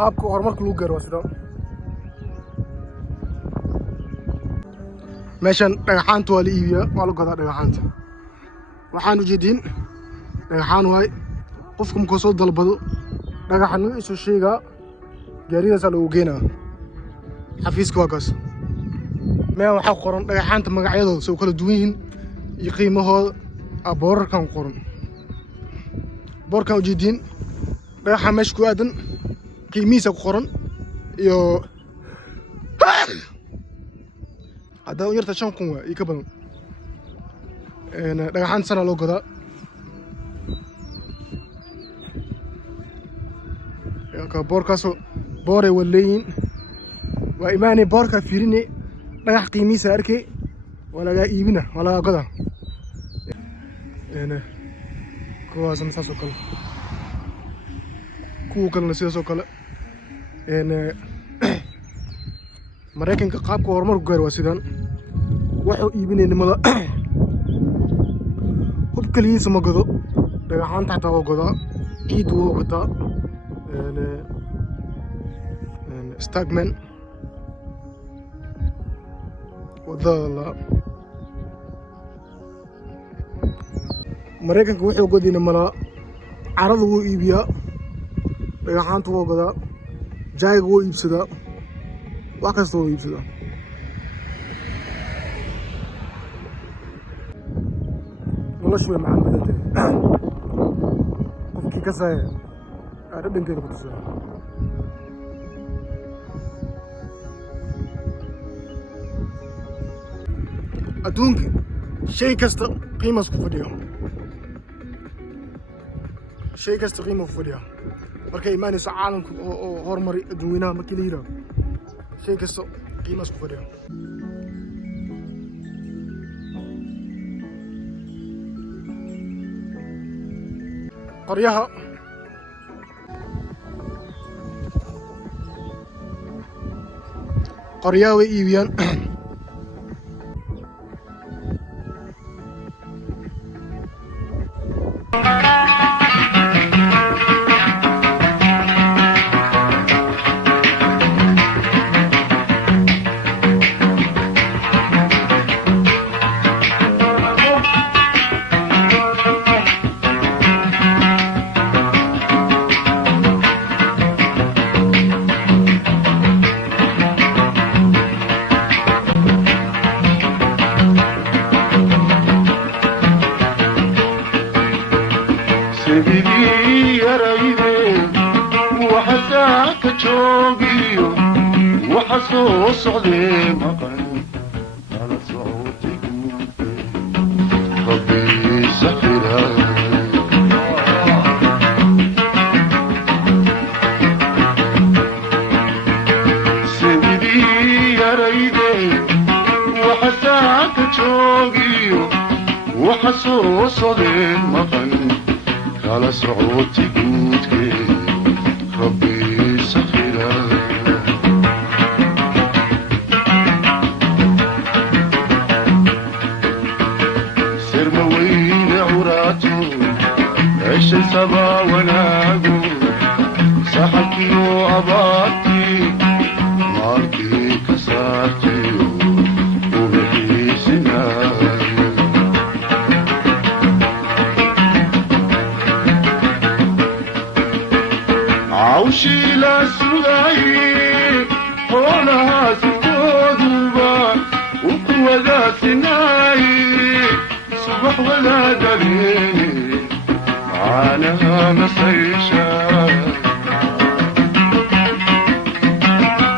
qaabka horumarka lagu gaaro waa sidaa meeshan dhagaxaanta waa la iibiyaa waa la godaa dhagaxaanta waxaan ujeedin dhagaxaan waay qofka markuu soo dalbado dhagaxan laga soo sheegaa gaarigaasaa lagu geenaa xafiiska waa kaas meel waxaa qoran dhagaxaanta magacyadooda soo kala duwan yihiin iyo qiimahooda boorarkan qoran boorkan ujeedin dhagaxa meesha ku aadan qiimihiisa ku qoran iyo hadda u yarta 5,000 waa iyo ka badan dhagaxaanta sana loo godaa ka boorkaasoo booray waleeyin waa imaanay boorka fiirinay dhagax qiimihiisa arkay waa lagaa iibina waa lagaa godaa kuwaasna saasoo kale kuwa kalena sidaasoo kale maraykanka qaabka horumarku gaar waa sidaan waxuu iibinay nimada hub kaligiisa ma godo dhagaxaanta xataa waa godaa ciid wuu gataa stagman wadada maraykanka wuxuu godina malaa carada wuu iibiyaa dhagaxaanta wuu godaa jaayga wuu iibsadaa wax kasta wuu iibsadaa noloshu way macaan badantahay qofkii ka saaya dhadhankeeda ku tusaa adduunka shay kasta qiimaas ku fadhiya shay kasta qiima ku fadhiya markay imaanayso caalamka oo horumari adduunyanaha markii la yidhaahdo shay kasta qiimaas ku fadhiya qoryaha way iibiyaan soo socdee maqan nala socotay rabbi safira sidii yarayde waxaa ka joogiyo waxa soo socdee maqan nala socotay guudkee rabbi safira سبا وناقو صحتي وأباتي مالكي كساتي وبحي سناي عوشي لا سلاي حولها ستودوبا وقوة ذا سناي صبح ولا دليني عنها مسيشة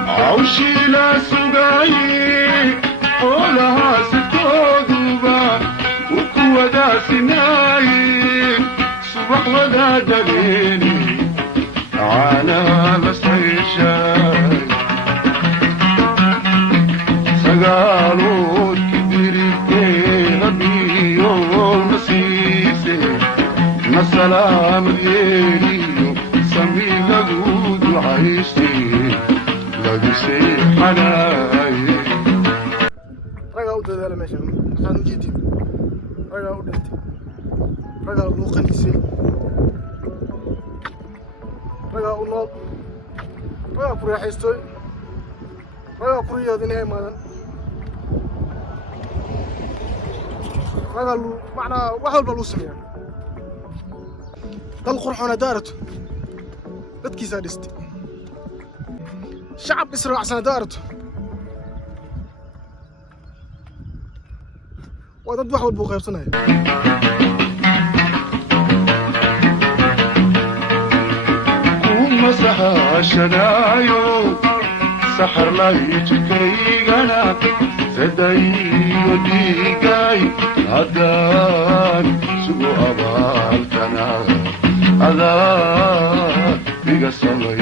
عوشي لا سقاي قولها ستوقبا وقوة دا سناي صبح ودا دليني عنها مسيشة سقالوا كبيري ربي والمسيسي السلام ليلي سمي لقود وعيشتي لقسي حناي رجع ودي هذا ماشي خان جيتي رجع ودي رجع لو خنيسي رجع ونوب ragaa ku raaxaystoy ragaa ku riyoodinaya maadan ragaa macnaa wax walba lagu sameeyaa dal qurxoon haddaa aragto dadkiisaa dhistay shacab israacsan haddaa aragto waa dad wax walba u qaybsanaya مسحاشنايو سحر لا يجكيغنا سداي وديغاي هدان سوء أبالكنا هذا بيغا صلي